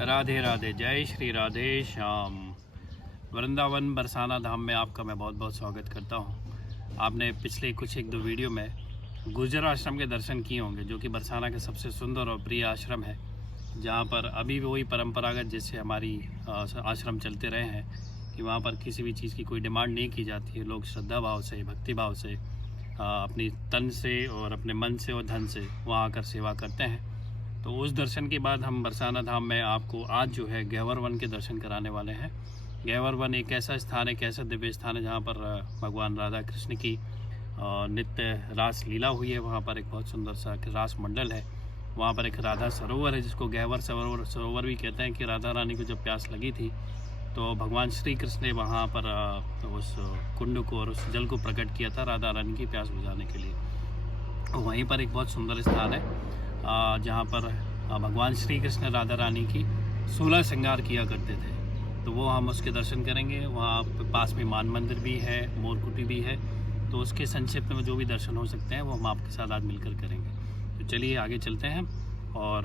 राधे राधे, जय श्री राधे श्याम। वृंदावन बरसाना धाम में आपका मैं बहुत बहुत स्वागत करता हूँ। आपने पिछले कुछ एक दो वीडियो में गुर्जर आश्रम के दर्शन किए होंगे, जो कि बरसाना के सबसे सुंदर और प्रिय आश्रम है, जहाँ पर अभी भी वही परंपरागत जैसे हमारी आश्रम चलते रहे हैं कि वहाँ पर किसी भी चीज़ की कोई डिमांड नहीं की जाती है। लोग श्रद्धा भाव से, भक्ति भाव से, अपनी तन से और अपने मन से और धन से वहाँ आकर सेवा करते हैं। तो उस दर्शन के बाद हम बरसाना धाम में आपको आज जो है गहवर वन के दर्शन कराने वाले हैं। गहवर वन एक ऐसा स्थान है, एक ऐसा दिव्य स्थान है जहाँ पर भगवान राधा कृष्ण की नित्य रास लीला हुई है। वहाँ पर एक बहुत सुंदर सा रास मंडल है। वहाँ पर एक राधा सरोवर है, जिसको गहवर सरोवर भी कहते हैं, कि राधा रानी को जब प्यास लगी थी तो भगवान श्री कृष्ण ने वहाँ पर उस कुंड को और उस जल को प्रकट किया था राधा रानी की प्यास बुझाने के लिए। वहीं पर एक बहुत सुंदर स्थान है जहाँ पर भगवान श्री कृष्ण राधा रानी की 16 श्रृंगार किया करते थे। तो वो हम उसके दर्शन करेंगे। वहाँ पास में मान मंदिर भी है, मोरकुटी भी है। तो उसके संक्षिप्त में जो भी दर्शन हो सकते हैं वो हम आपके साथ आज मिलकर करेंगे। तो चलिए आगे चलते हैं। और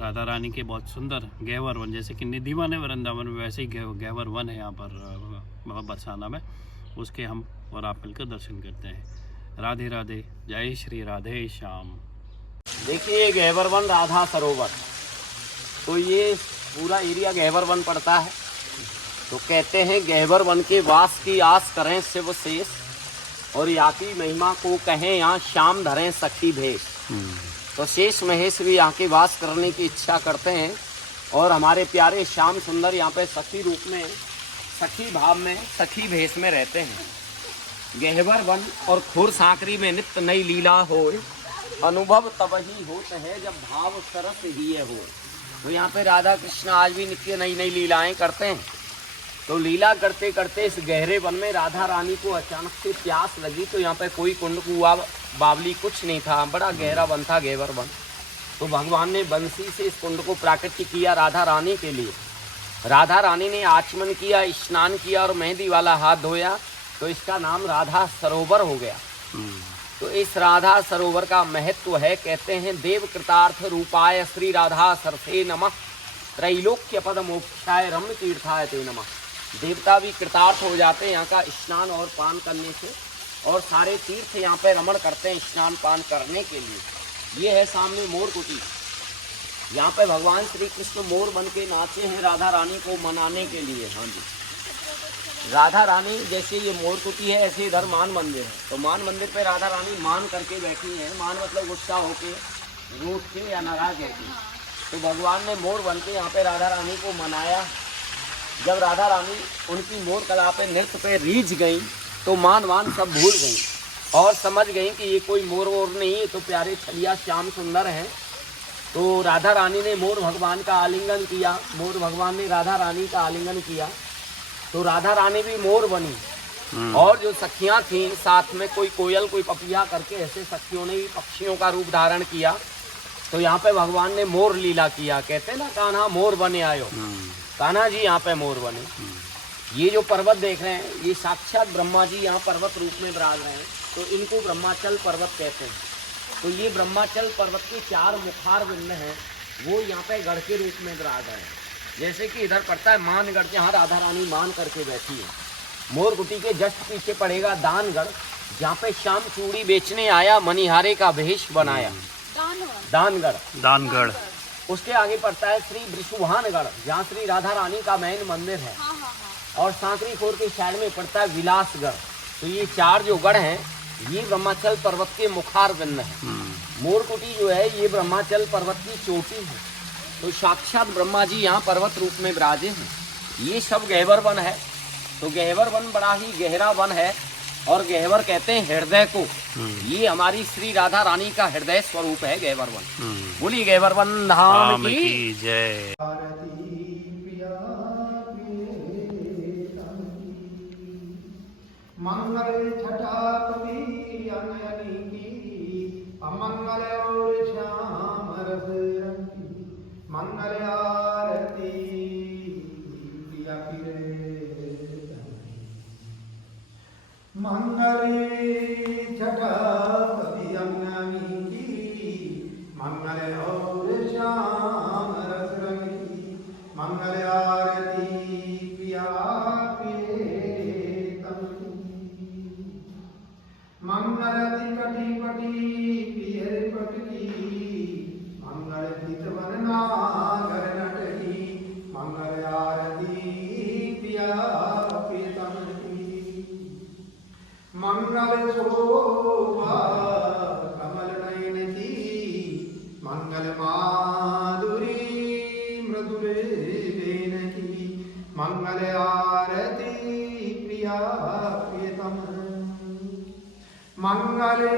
राधा रानी के बहुत सुंदर गहवर वन, जैसे कि निधि वन है वृंदावन में, वैसे ही गहवर वन है यहाँ पर बरसाना में। उसके हम और आप मिलकर दर्शन करते हैं। राधे राधे, जय श्री राधे श्याम। देखिए गहवर वन राधा सरोवर, तो ये पूरा एरिया गहवर वन पड़ता है। तो कहते हैं गहवर वन के वास की आस करें शिव शेष, और या की महिमा को कहें यहाँ श्याम धरें सखी भेष। तो शेष महेश भी यहाँ के वास करने की इच्छा करते हैं, और हमारे प्यारे श्याम सुंदर यहाँ पे सखी रूप में, सखी भाव में, सखी भेष में रहते हैं। गहवर वन और खुर सांकरी में नित्य नई लीला हो, अनुभव तब ही होता है जब भाव सरस ही हो। तो यहाँ पे राधा कृष्ण आज भी नित्य नई नई लीलाएं करते हैं। तो लीला करते करते इस गहरे वन में राधा रानी को अचानक से प्यास लगी। तो यहाँ पे कोई कुंड कुआ बावली कुछ नहीं था, बड़ा गहरा वन था गहवर वन। तो भगवान ने बंसी से इस कुंड को प्राकृतिक किया राधा रानी के लिए। राधा रानी ने आचमन किया, स्नान किया और मेहंदी वाला हाथ धोया, तो इसका नाम राधा सरोवर हो गया। तो इस राधा सरोवर का महत्व है, कहते हैं देव कृतार्थ रूपाय श्री राधा सरसे नमः, त्रैलोक्य पद मोक्षाय रम्य तीर्थाय ते नमः। देवता भी कृतार्थ हो जाते हैं यहाँ का स्नान और पान करने से, और सारे तीर्थ यहाँ पे रमण करते हैं स्नान पान करने के लिए। ये है सामने मोरकुटी। यहाँ पे भगवान श्री कृष्ण मोर बन के नाचे हैं राधा रानी को मनाने के लिए। हाँ जी, राधा रानी जैसे ये मोरकुटी है, ऐसे इधर मान मंदिर है। तो मान मंदिर पे राधा रानी मान करके बैठी है। मान मतलब गुस्सा होके, रूठ के या नाराज होके। तो भगवान ने मोर बन के यहाँ पे राधा रानी को मनाया। जब राधा रानी उनकी मोर कला पे नृत्य पे रीझ गई, तो मान सब भूल गई और समझ गई कि ये कोई मोर वोर नहीं है, तो प्यारे छलिया श्याम सुंदर हैं। तो राधा रानी ने मोर भगवान का आलिंगन किया, मोर भगवान ने राधा रानी का आलिंगन किया। तो राधा रानी भी मोर बनी, और जो सखियां थीं साथ में, कोई कोयल कोई पपिया करके, ऐसे सखियों ने भी पक्षियों का रूप धारण किया। तो यहाँ पे भगवान ने मोर लीला किया। कहते हैं ना, कान्हा मोर बने आयो। कान्हा जी यहाँ पे मोर बने। ये जो पर्वत देख रहे हैं, ये साक्षात ब्रह्मा जी यहाँ पर्वत रूप में विराज रहे हैं। तो इनको ब्रह्माचल पर्वत कहते हैं। तो ये ब्रह्माचल पर्वत के 4 मुखार बिंद हैं, वो यहाँ पे गढ़ के रूप में विराज रहे हैं। जैसे कि इधर पड़ता है मानगढ़, जहाँ राधा रानी मान करके बैठी है। मोरकुटी के जस्ट पीछे पड़ेगा दानगढ़, जहाँ पे श्याम चूड़ी बेचने आया, मनिहारे का भेष बनाया। दानगढ़। उसके आगे पड़ता है श्री वृषभानगढ़, जहाँ श्री राधा रानी का मैन मंदिर है। और सांकरी खोर के साइड में पड़ता है विलासगढ़। तो ये 4 जो गढ़ हैं, ये ब्रह्माचल पर्वत के मुखार बिंद है। मोरकुटी जो है, ये ब्रह्माचल पर्वत की चोटी है। तो साक्षात ब्रह्मा जी यहाँ पर्वत रूप में विराजे हैं। ये सब गहवर वन है। तो गहवर वन बड़ा ही गहरा वन है, और गहवर कहते हैं हृदय को। ये हमारी श्री राधा रानी का हृदय स्वरूप है गहवर वन। बोली गहवर वन धाम की जय। मंगल छटा कवि अनयनी की, अमंगल और श्याम रस रंगी, मंगल आरती प्रिया पिरे। मंगल छटा कवि अनयनी की, मंगल और श्याम रस रंगी, मंगल आरती प्रिया प्रियतम मंगले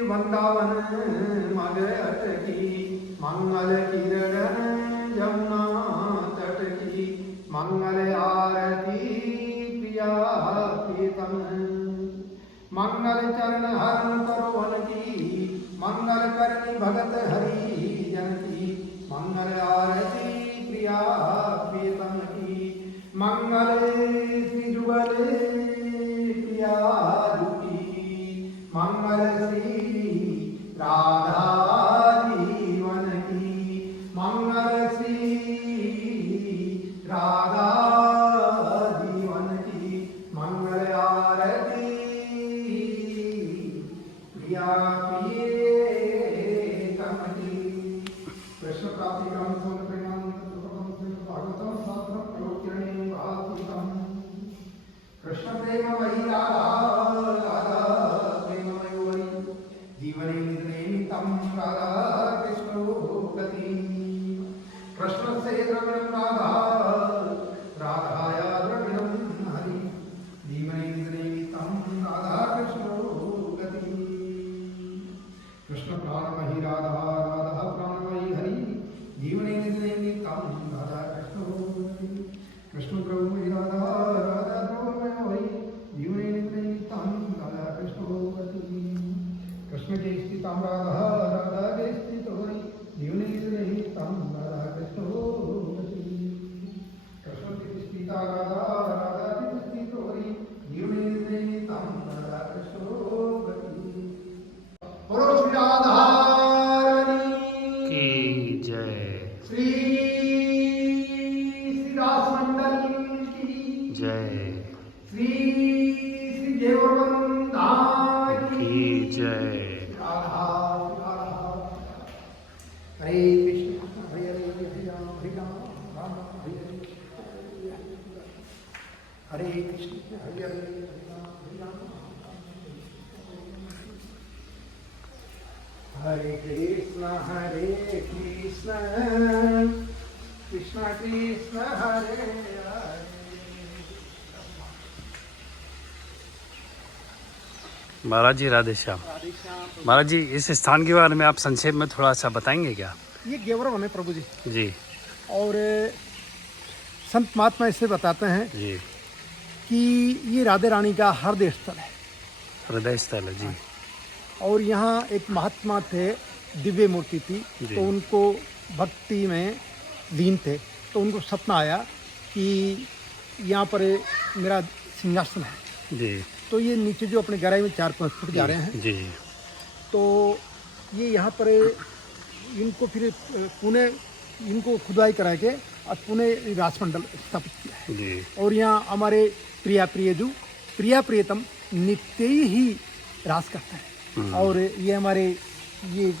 वृंदावन मग अटकी मंगल किरण जमुना तट की मंगल आरती प्रिया प्रियतम मंगल चरण हरण तरोवन की मंगल करनी भगत हरि जन की मंगल आरती प्रिया प्रियतम की मंगल श्री जुगल प्रिया की मंगल श्री राधा जीवन की मंगल श्री राधा जीवन की मंगल आरती प्रिया प्रियतम की कृष्ण प्राप्ति क्रम भागवतम शास्त्र प्रवचने भागवतम कृष्ण प्रेम वही राधा राधा प्रेम वही जीवने निमित्तम राधा कृष्ण गति कृष्ण से द्रविणम राधा राधाया द्रविणम हरि जीवने निमित्तम राधा कृष्ण गति कृष्ण प्राणमयी राधा राधा प्राणमयी हरि जीवने निमित्तम राधा कृष्ण गति कृष्ण प्रभु राधा राधा प्रभु हरि जीवने निमित्तम राधा कृष्ण गति कृष्ण के स्थितम राधा राधा के स्थित हरि जीवने निमित्तम राधा कृष्ण गति कृष्ण के स्थित राधा राधा के स्थित हरि जीवने निमित्तम राधा कृष्ण गति बोलो श्री राधा रानी की जय। श्री दास मंडल की जय। श्री देवरवन धाम की जय। राधा राधा हरे कृष्ण हरे हरे हरे राम राम हरे हरे हरे कृष्ण हरे हरे हरे कृष्ण कृष्ण कृष्ण हरे हरे महाराज जी राधे श्याम। महाराज जी इस स्थान के बारे में आप संक्षेप में थोड़ा सा बताएंगे क्या? ये गेवर वन है प्रभु जी। जी और संत महात्मा इससे बताते हैं जी। कि ये राधे रानी का हृदय स्थल है। हृदय स्थल है जी। और यहाँ एक महात्मा थे, दिव्य मूर्ति थी, जी। तो उनको भक्ति में लीन थे, तो उनको सपना आया कि यहाँ पर मेरा सिंहासन है। जी तो ये नीचे जो अपने गहराई में 4-5 फुट जा रहे हैं, जी। तो ये यहाँ पर इनको फिर पुणे इनको खुदाई करा के और पुणे राजमंडल स्थापित किया है। जी और यहाँ हमारे प्रिया प्रियतम नित्य ही रास करते हैं। और ये हमारे ये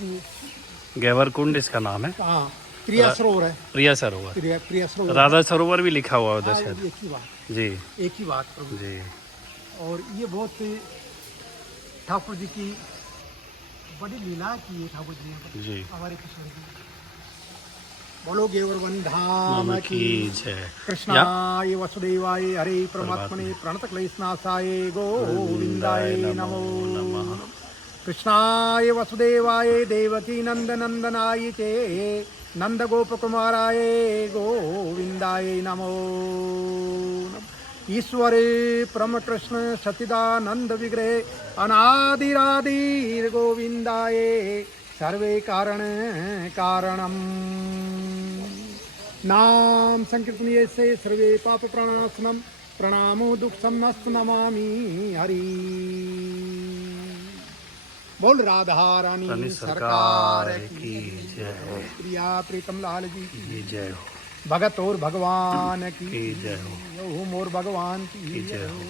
गहवर कुंड इसका नाम है। हाँ, प्रिया सरोवर है। प्रिया सरोवर, प्रिया सरोवर, राधा सरोवर भी लिखा हुआ है उधर हाँ, शायद। एक ही बात, जी एक ही बात प्रभु। जी। और ये बहुत ठाकुर जी की बड़ी लीला की है ठाकुर जी यहाँ पर, जी। हमारे कृष्ण जी। बोलो गेवरवन धाम की जय। कृष्णाय वसुदेवाय हरे परमात्मने प्रणतक्लेशनाशाय गोविंदाय नमो नमः। कृष्णाय वसुदेवाय देवकी नंदनंदनाय चे नंद गोपकुमाराय गोविंदाय नमो नमः। ईश्वरे परम कृष्ण सच्चिदानंद विग्रहे अनादिरादिर गोविंदाय सर्वे कारणम नाम संकीर्तनीय से सर्वे पाप प्रणाशनम प्रणामो दुख समस्त नमामि हरि। बोल राधा रानी सरकार की जय। प्रिया प्रीतम लाल जी की जय हो। भगत और भगवान की जय हो। यहू मोर भगवान की जय हो।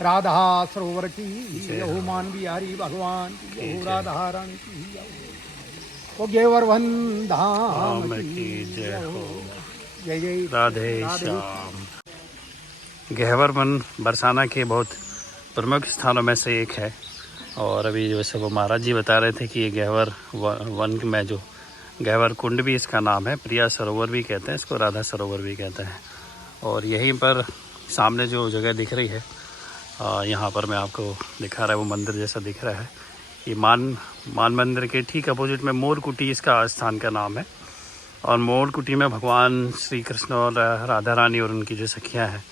राधा सरोवर की यहू मान बिहारी भगवान की यहू राधा रानी की वो गेवरवन धाम की जय हो। जय जय राधे श्याम। गहवर वन बरसाना के बहुत प्रमुख स्थानों में से एक है। और अभी जैसे वो महाराज जी बता रहे थे कि ये गहवर वन में जो गहवर कुंड भी इसका नाम है, प्रिया सरोवर भी कहते हैं इसको, राधा सरोवर भी कहते हैं। और यहीं पर सामने जो जगह दिख रही है यहाँ पर मैं आपको दिखा रहा है, वो मंदिर जैसा दिख रहा है। ये मान मंदिर के ठीक अपोजिट में मोर कुटी इसका स्थान का नाम है। और मोर कुटी में भगवान श्री कृष्ण और राधा रानी और उनकी जो सखियाँ हैं,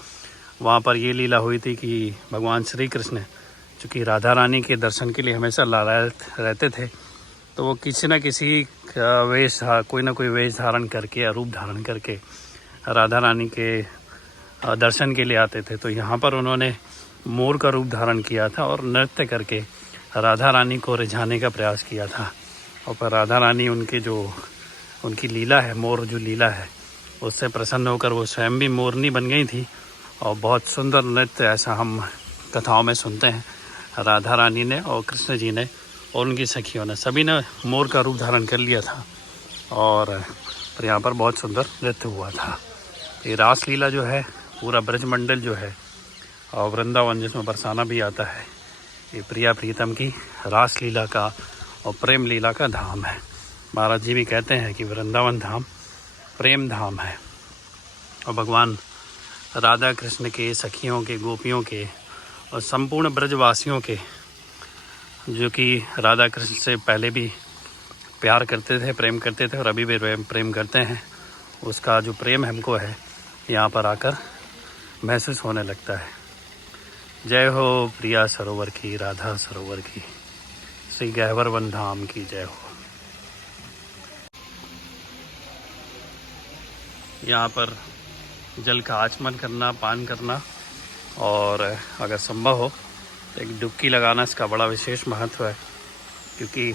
वहाँ पर ये लीला हुई थी कि भगवान श्री कृष्ण चूँकि राधा रानी के दर्शन के लिए हमेशा लालायित रहते थे, तो वो किसी न किसी कोई ना कोई वेश धारण करके या रूप धारण करके राधा रानी के दर्शन के लिए आते थे। तो यहाँ पर उन्होंने मोर का रूप धारण किया था और नृत्य करके राधा रानी को रिझाने का प्रयास किया था। और पर राधा रानी उनकी लीला है, मोर जो लीला है, उससे प्रसन्न होकर वो स्वयं भी मोरनी बन गई थी। और बहुत सुंदर नृत्य, ऐसा हम कथाओं में सुनते हैं, राधा रानी ने और कृष्ण जी ने और उनकी सखियों ने सभी ने मोर का रूप धारण कर लिया था। और पर यहाँ पर बहुत सुंदर नृत्य हुआ था। ये रासलीला जो है, पूरा ब्रजमंडल जो है और वृंदावन जिसमें बरसाना भी आता है, ये प्रिया प्रीतम की रासलीला का और प्रेम लीला का धाम है। महाराज जी भी कहते हैं कि वृंदावन धाम प्रेम धाम है। और भगवान राधा कृष्ण के, सखियों के, गोपियों के और संपूर्ण ब्रजवासियों के, जो कि राधा कृष्ण से पहले भी प्यार करते थे, प्रेम करते थे और अभी भी प्रेम करते हैं, उसका जो प्रेम हमको है यहाँ पर आकर महसूस होने लगता है। जय हो प्रिया सरोवर की, राधा सरोवर की, श्री गहवर वन धाम की जय हो। यहाँ पर जल का आचमन करना, पान करना और अगर संभव हो तो एक डुबकी लगाना, इसका बड़ा विशेष महत्व है। क्योंकि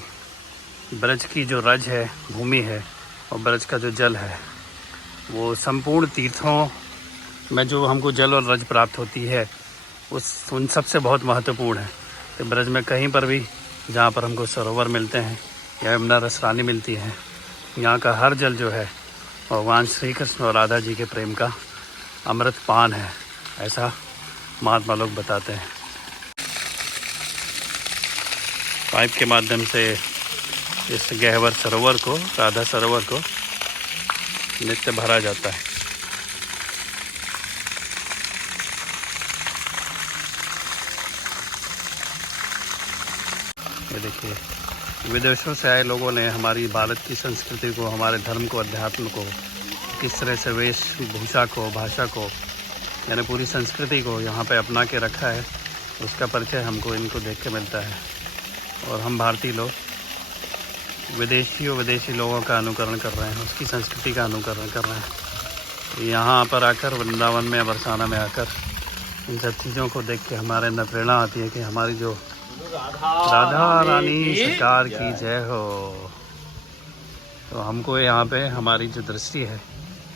ब्रज की जो रज है, भूमि है, और ब्रज का जो जल है, वो संपूर्ण तीर्थों में जो हमको जल और रज प्राप्त होती है, उन सबसे बहुत महत्वपूर्ण है। तो ब्रज में कहीं पर भी जहाँ पर हमको सरोवर मिलते हैं या यमुना रसरानी मिलती है, यहाँ का हर जल जो है भगवान श्री कृष्ण और राधा जी के प्रेम का अमृत पान है, ऐसा महात्मा लोग बताते हैं। पाइप के माध्यम से इस गहवर सरोवर को, राधा सरोवर को नित्य भरा जाता है। ये देखिए, विदेशों से आए लोगों ने हमारी भारत की संस्कृति को, हमारे धर्म को, अध्यात्म को, किस तरह से वेशभूषा को, भाषा को, यानी पूरी संस्कृति को यहाँ पे अपना के रखा है, उसका परिचय हमको इनको देख के मिलता है। और हम भारतीय लोग विदेशी लोगों का अनुकरण कर रहे हैं, उसकी संस्कृति का अनुकरण कर रहे हैं। यहाँ पर आकर, वृंदावन में, बरसाना में आकर इन सब चीज़ों को देख के हमारे अंदर प्रेरणा आती है कि हमारी जो राधा रानी सरकार की जय हो। तो हमको यहाँ पे हमारी जो दृष्टि है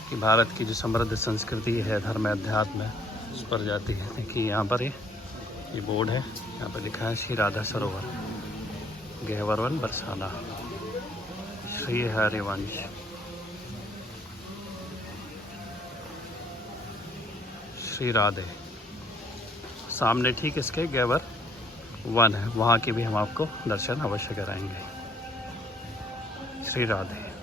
कि भारत की जो समृद्ध संस्कृति है, धर्म, अध्यात्म है, उस पर जाती है। देखिए यहाँ पर ये बोर्ड है, यहाँ पर लिखा है श्री राधा सरोवर, गहवर वन, बरसाना, श्री हरिवंश। श्री राधे। सामने ठीक इसके गहवर वन है, वहाँ के भी हम आपको दर्शन अवश्य कराएंगे। श्री राधे।